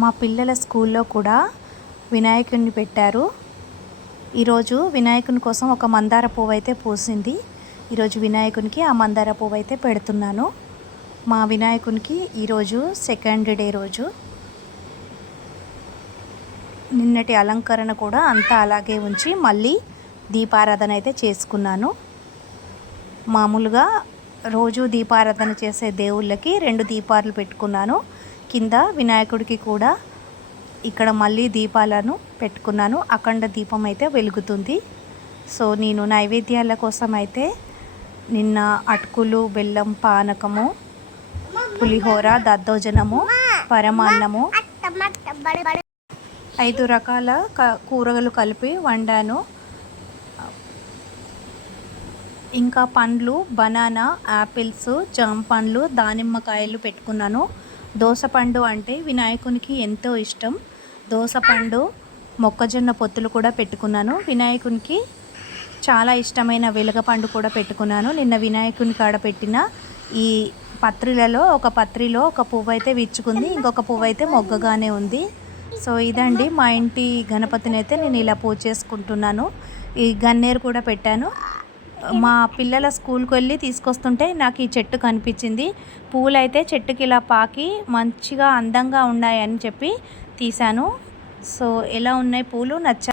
మా పిల్లల స్కూల్లో కూడా వినాయకుడిని పెట్టారు. ఈరోజు వినాయకుని కోసం ఒక మందార పువ్వు అయితే పూసింది. ఈరోజు వినాయకునికి ఆ మందార పువ్వు అయితే పెడుతున్నాను. మా వినాయకునికి ఈరోజు సెకండ్ డే రోజు. నిన్నటి అలంకరణ కూడా అంతా అలాగే ఉంచి మళ్ళీ దీపారాధన అయితే చేసుకున్నాను. మామూలుగా రోజు దీపారాధన చేసే దేవుళ్ళకి 2 దీపాలు పెట్టుకున్నాను. కింద వినాయకుడికి కూడా ఇక్కడ మళ్ళీ దీపాలను పెట్టుకున్నాను. అఖండ దీపం అయితే వెలుగుతుంది. సో నేను నైవేద్యాల కోసం అయితే నిన్న అటుకులు, బెల్లం పానకము, పులిహోర, దద్దోజనము, పరమాన్నము 5 రకాల కూరగాయలు కలిపి వండాను. ఇంకా పండ్లు, బనానా, యాపిల్స్, జామ పండ్లు, దానిమ్మకాయలు పెట్టుకున్నాను. దోసపండు అంటే వినాయకునికి ఎంతో ఇష్టం. దోసపండు, మొక్కజొన్న పొత్తులు కూడా పెట్టుకున్నాను. వినాయకునికి చాలా ఇష్టమైన వెలగపండు కూడా పెట్టుకున్నాను. నిన్న వినాయకుని కాడ పెట్టిన ఈ పత్రిలలో ఒక పత్రిలో ఒక పువ్వు అయితే విచ్చుకుంది, ఇంకొక పువ్వు అయితే మొగ్గగానే ఉంది. సో ఇదండి మా ఇంటి గణపతిని అయితే నేను ఇలా పూజ చేసుకుంటున్నాను. ఈ గన్నేరు కూడా పెట్టాను. మా పిల్లల స్కూల్కి వెళ్ళి తీసుకొస్తుంటే నాకు ఈ చెట్టు కనిపించింది. పూలు అయితే చెట్టుకి ఇలా పాకి మంచిగా అందంగా ఉన్నాయని చెప్పి తీశాను. సో ఎలా ఉన్నాయి పూలు నచ్చ